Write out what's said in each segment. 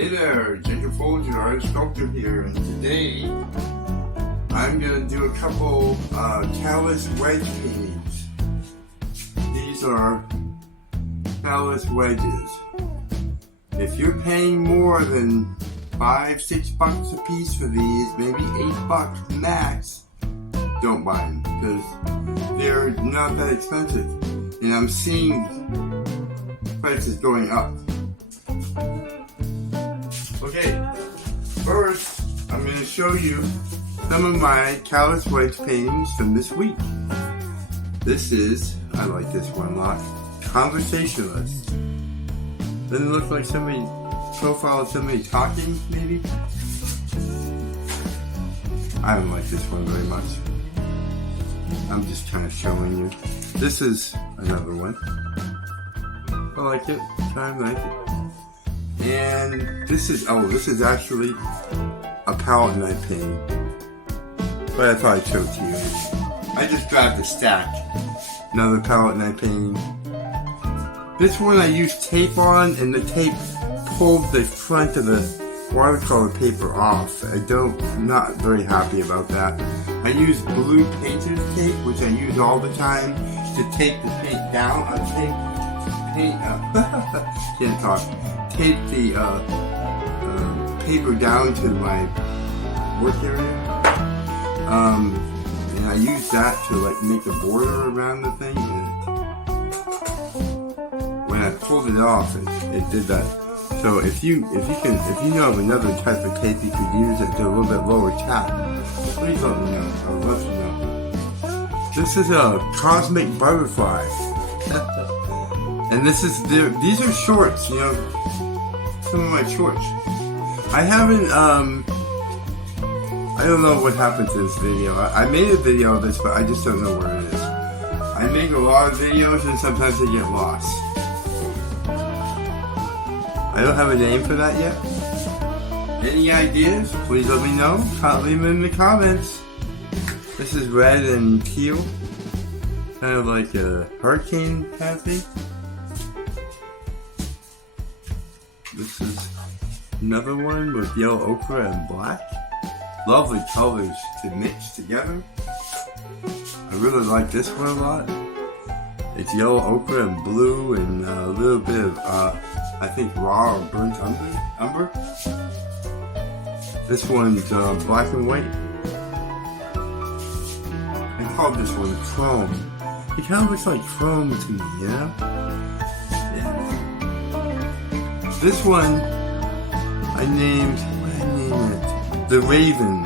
Hey there, Jacob Folger, I'm Sculptor here, and today I'm going to do a couple callus wedge paintings. These are callus wedges. If you're paying more than $5-6 a piece for these, maybe $8 max, don't buy them because they're not that expensive. And I'm seeing prices going up. Okay, first I'm going to show you some of my callus wedge paintings from this week. This is, I like this one a lot, Conversationalist. Doesn't it look like somebody, profile of somebody talking, maybe? I don't like this one very much. I'm just kind of showing you. This is another one. I like it, kind of like it. And this is actually a palette knife painting. But I thought I'd show it to you. I just grabbed a stack. Another palette knife painting. This one I used tape on, and the tape pulled the front of the watercolor paper off. I'm not very happy about that. I use blue painter's tape, which I use all the time to tape the paint down. Can't talk. Tape the paper down to my work area. And I use that to like make a border around the thing. And when I pulled it off, it did that. So if you know of another type of tape you could use at a little bit lower tap, please let me know. I'd love to know. This is a cosmic butterfly. And these are shorts, you know, some of my shorts. I haven't, I don't know what happened to this video. I made a video of this, but I just don't know where it is. I make a lot of videos and sometimes they get lost. I don't have a name for that yet. Any ideas? Please let me know. Leave them in the comments. This is red and teal. Kind of like a hurricane kind of thing. This is another one with yellow ochre and black. Lovely colors to mix together. I really like this one a lot. It's yellow ochre and blue and a little bit of, I think, raw or burnt umber. This one's black and white. I call this one chrome. It kind of looks like chrome to me, you know? This one, I named it? The Raven,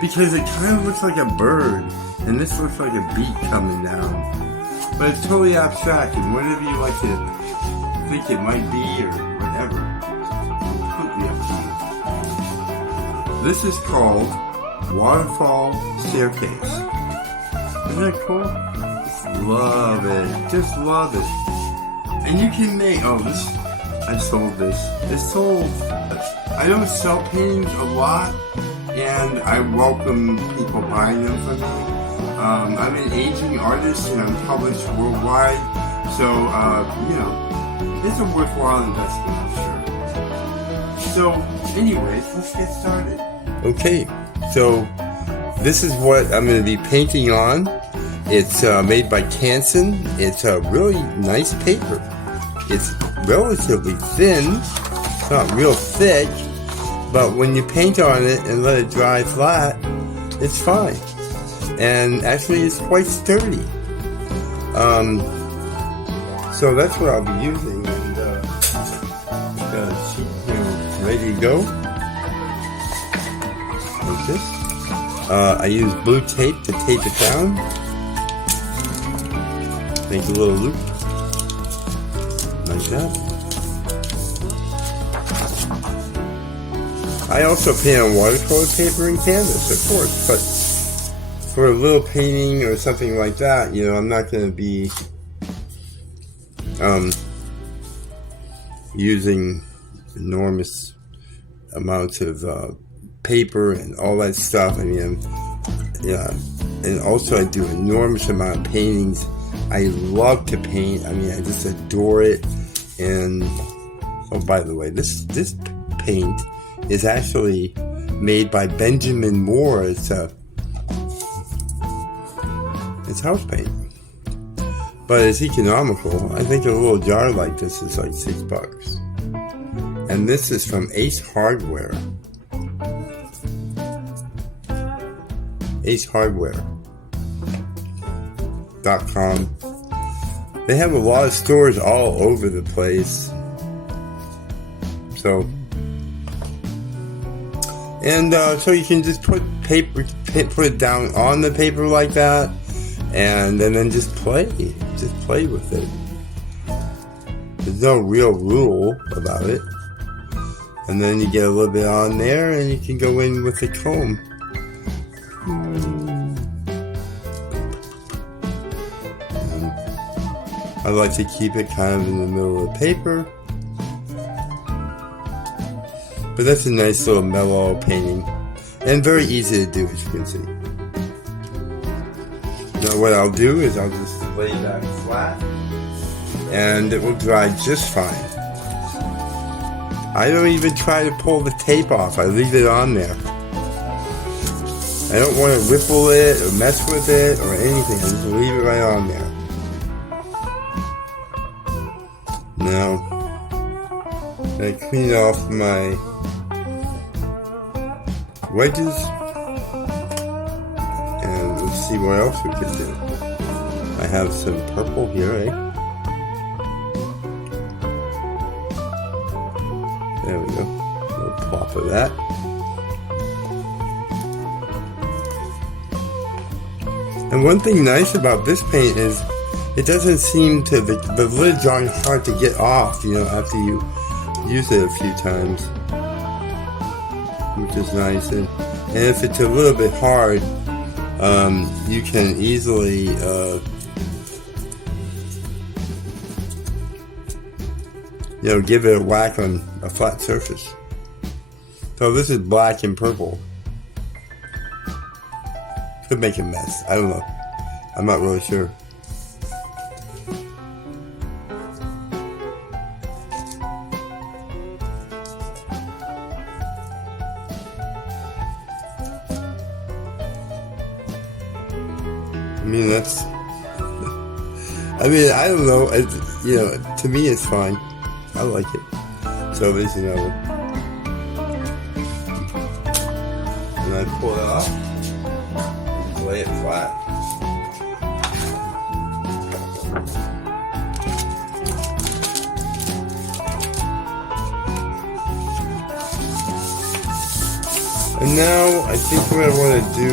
because it kind of looks like a bird, and this looks like a beak coming down. But it's totally abstract, and whatever you like to think it might be, or whatever, completely up to you. This is called Waterfall Staircase. Isn't that cool? Love it. Just love it. And you can make, I sold this. It's sold. I don't sell paintings a lot, and I welcome people buying them from me. I'm an aging artist, and I'm published worldwide, so, you know, it's a worthwhile investment, I'm sure. So, anyways, let's get started. Okay, so this is what I'm going to be painting on. It's made by Canson. It's a really nice paper. It's relatively thin, it's not real thick, but when you paint on it and let it dry flat, it's fine. And actually it's quite sturdy. So that's what I'll be using, and got a sheet here ready to go. Like this. I use blue tape to tape it down. Make a little loop. Like that. I also paint on watercolor paper and canvas, of course, but for a little painting or something like that, you know, I'm not going to be using enormous amounts of paper and all that stuff. I mean, yeah, and also I do enormous amount of paintings. I love to paint. I mean, I just adore it. And oh, by the way, this paint is actually made by Benjamin Moore. It's house paint. But it's economical. I think a little jar like this is like $6. And this is from Ace Hardware. AceHardware.com. They have a lot of stores all over the place. So you can just put it down on the paper like that, and then just play with it. There's no real rule about it. And then you get a little bit on there, and you can go in with the comb. I like to keep it kind of in the middle of the paper. But that's a nice little mellow painting. And very easy to do, as you can see. Now what I'll do is I'll just lay it back flat. And it will dry just fine. I don't even try to pull the tape off. I leave it on there. I don't want to ripple it or mess with it or anything. I just leave it right on there. Now, I clean off my wedges, and let's see what else we can do. I have some purple here, There we go. A little plop of that. And one thing nice about this paint is it doesn't seem to, the lids aren't hard to get off, after you use it a few times, which is nice. And if it's a little bit hard, you can easily give it a whack on a flat surface. So this is black and purple. Could make a mess. I don't know. I'm not really sure. I don't know. To me it's fine. I like it. So there's another. And I pull it off. Just lay it flat. And now I think what I want to do.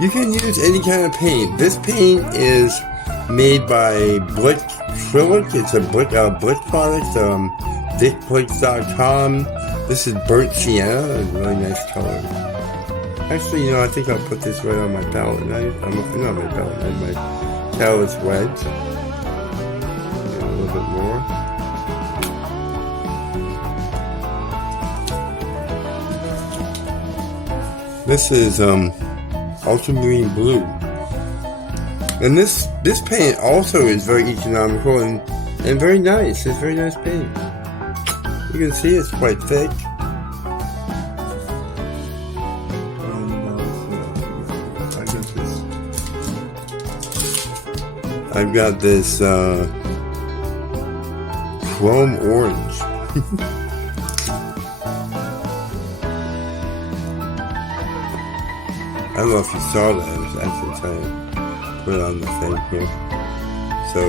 You can use any kind of paint. This paint is made by Blick Acrylic. It's a Blick product. DickBlicks.com. This is burnt sienna, a really nice color. Actually, I think I'll put this right on my palette knife. Not my palette knife, my Callus wedge. A little bit more. This is ultramarine blue, and this paint also is very economical and very nice. It's very nice paint. You can see it's quite thick. I've got this chrome orange. I don't know if you saw that. I was actually trying to put it on the thing here. So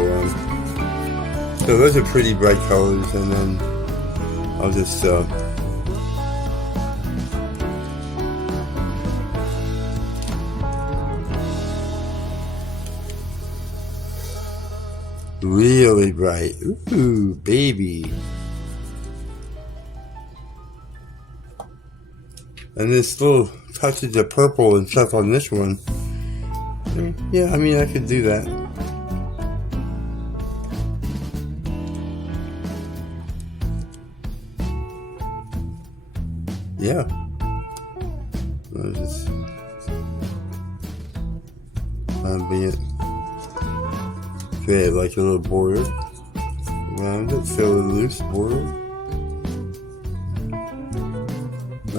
those are pretty bright colors, and then I'll just really bright. Ooh, baby. And this little touches of purple and stuff on this one. Yeah, I could do that. Yeah. I'll just create like a little border around it, fill a loose border.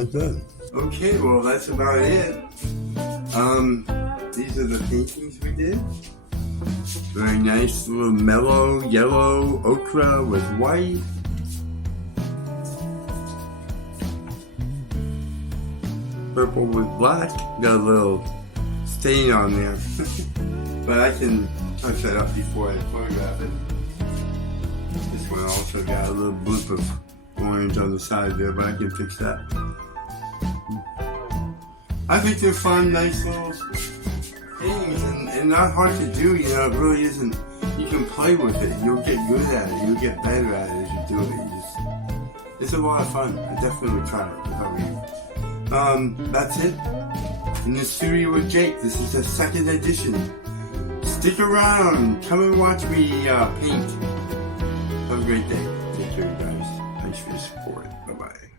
not bad. Okay, well that's about it. These are the paintings we did. Very nice little mellow yellow ochre with white. Purple with black. Got a little stain on there. But I can touch that up before I photograph it. This one also got a little bloop of orange on the side there, but I can fix that. I think they're fun, nice little things, and not hard to do, you know, it really isn't. You can play with it, you'll get good at it, you'll get better at it as you do it. It's a lot of fun. I definitely would try it if I were you. That's it. In the studio with Jake, this is the second edition. Stick around, come and watch me paint. Have a great day. Take care, you guys. Thanks for your support. Bye-bye.